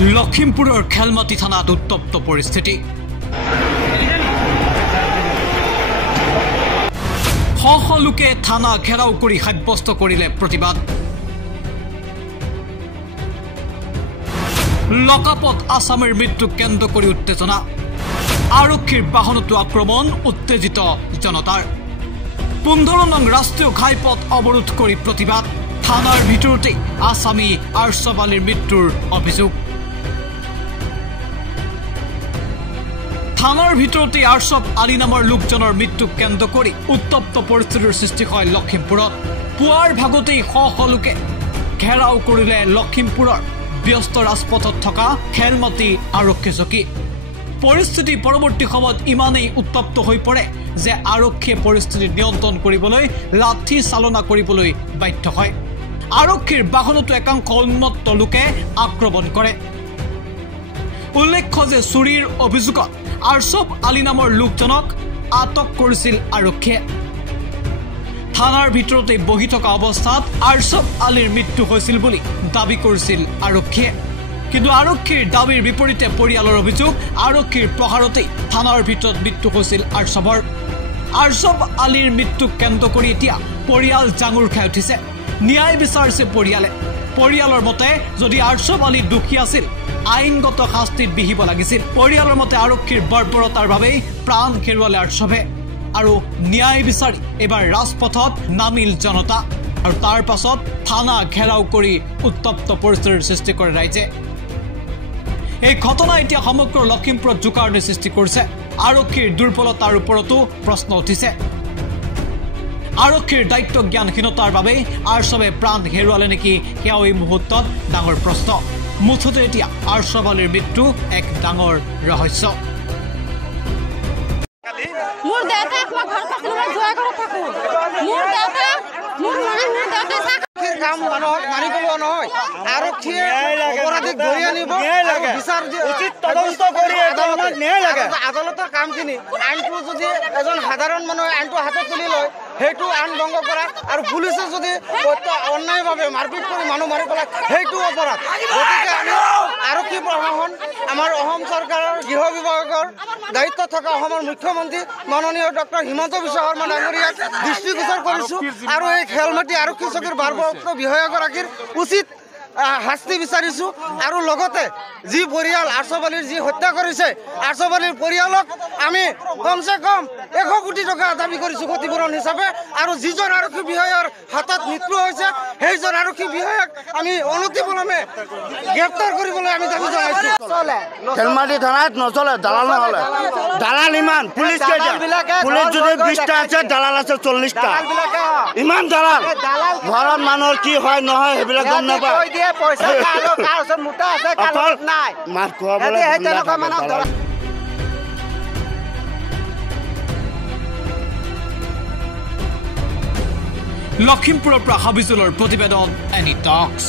লখিমপুৰৰ খেলমাটি থানাত উত্তপ্ত পৰিস্থিতি। শ লোকে থানা ঘেৰাও কৰি সাব্যস্ত কৰিলে প্ৰতিবাদ। লকাপত আছামীৰ মৃত্যুক কেন্দ্ৰ কৰি উত্তেজনা। আৰক্ষীৰ বাহনতো আক্ৰমণ, উত্তেজিত জনতাৰ। 15 নং ৰাষ্ট্ৰীয় ঘাইপথ অৱৰোধ কৰি প্ৰতিবাদ। থানাৰ ভিতৰতে আছামী আৰ্ছব আলীৰ মৃত্যুৰ অভিযোগ। থানাৰ ভিতৰতে আৰ্ছব আলী নামৰ লোকজনৰ মৃত্যুক কেন্দ্ৰ কৰি উত্তপ্ত পৰিস্থিতিৰ সৃষ্টি হয় লখিমপুৰত। পুৱাৰ ভাগতেই শ লোকে ঘেৰাও কৰিলে লখিমপুৰৰ ব্যস্ত ৰাজপথত থকা খেলমাটি আৰক্ষী চকী। পৰিস্থিতি পৰৱৰ্তী সময়ত ইমানেই উত্তপ্ত হৈ পৰে যে আৰক্ষীয়ে পৰিস্থিতি নিয়ন্ত্ৰণ কৰিবলৈ লাঠি চালনা কৰিবলৈ বাধ্য হয়। আৰক্ষীৰ বাহনতো একাংশ উন্মত্ত লোকে আক্ৰমণ কৰে। উল্লেখ্য যে চুৰিৰ অভিযোগত আৰ্ছব আলী নামৰ লোকজনক আটক কৰিছিল আৰক্ষীয়ে। থানাৰ ভিতৰতে বহি থকা অৱস্থাত আৰ্ছব আলীৰ মৃত্যু হৈছিল বুলি দাবী কৰিছিল আৰক্ষীয়ে। কিন্তু আৰক্ষীৰ দাবীৰ বিপৰীতে পৰিয়ালৰ অভিযোগ, আৰক্ষীৰ প্ৰহাৰতেই থানাৰ ভিতৰত মৃত্যু হৈছিল আৰ্ছবৰ। আৰ্ছব আলীৰ মৃত্যুক কেন্দ্ৰ কৰি এতিয়া পৰিয়াল জাঙুৰ খাই উঠিছে। ন্যায় বিচাৰিছে পৰিয়ালে। পৰিয়ালৰ মতে যদি আৰ্ছব আলী দোষী আছিল, আইনগত শাস্তিত বিহিব লাগিছিল। পৰিয়ালৰ মতে আৰক্ষীৰ বৰ্বৰতাৰ বাবেই প্ৰাণ হেৰুৱালে আৰ্ছবে। আৰু ন্যায় বিচাৰি এবাৰ ৰাজপথত নামিল জনতা। আৰু তাৰ পাছত থানা ঘেৰাও কৰি উত্তপ্ত পৰিস্থিতিৰ সৃষ্টি কৰে ৰাইজে। এই ঘটনা এতিয়া সমগ্ৰ লখিমপুৰত জোকাৰণিৰ সৃষ্টি কৰিছে। আৰক্ষীৰ দুৰ্বলতাৰ ওপৰতো প্ৰশ্ন উঠিছে। আৰক্ষীৰ দায়িত্ব জ্ঞানহীনতাৰ বাবে আৰ্ছবে প্ৰাণ হেৰুৱালে নেকি, সেয়াও এই মুহূৰ্তত ডাঙৰ প্ৰশ্ন। মুঠতে এতিয়া আৰ্ছব আলীৰ মৃত্যু এক ডাঙৰ ৰহস্য। মোৰ দেউতাক মই ঘৰ পাছলৈ জয় ঘৰত থাকো। মোৰ দেউতাক মোৰ কাম মানুহক মাৰি পেলাব নহয়। আৰক্ষীয়ে অপৰাধীক ধৰি আনিব, বিচাৰ উচিত তদন্ত কৰি আদালতৰ কামখিনি আইনটো যদি এজন সাধাৰণ মানুহে আইনটো হাতত তুলি লয়, সেইটো আইন ভংগ কৰা। আৰু পুলিচে যদি অন্যায়ভাৱে মাৰপিট কৰি মানুহ মাৰি পেলায়, সেইটো অপৰাধ। গতিকে আমি আৰক্ষী প্ৰশাসন, আমাৰ অসম চৰকাৰৰ গৃহ বিভাগৰ দায়িত্ব থকা অসমৰ মুখ্যমন্ত্ৰী মাননীয় ডক্টৰ হিমন্ত বিশ্ব শৰ্মা ডাঙৰীয়াক দৃষ্টিগোচৰ কৰিছোঁ। আৰু এই খেলমাটি আৰক্ষী চকীৰ ভাৰপ্ৰাপ্ত বিষয়াগৰাকীৰ উচিত শাস্তি বিচাৰিছোঁ। আৰু লগতে যি পৰিয়াল আৰ্ছব আলীৰ যি হত্যা কৰিছে, আৰ্ছব আলীৰ পৰিয়ালক আমি কমচে কম 100 কোটি টকা দাবী কৰিছোঁ ক্ষতিপূৰণ হিচাপে। আৰু যিজন আৰক্ষী বিষয়াৰ হাতত মৃত্যু হৈছে, সেইজন আৰক্ষী বিষয়াক আমি অনতিপলমে গ্ৰেপ্তাৰ কৰিবলৈ আমি দাবী জনাইছোঁ। খেলমাটি থানাত নচলে, দালাল নহ'লে। দালাল ইমান, পুলিচ কেইটা? পুলিচ যদি 20টা আছে, দালাল আছে 40টা। ইমান দালাল। ঘৰত মানুহৰ কি হয় নহয় সেইবিলাক গম নাপায়। লখিমপুৰৰ পৰা হাবিজুলৰ প্ৰতিবেদন, এনি টক্স।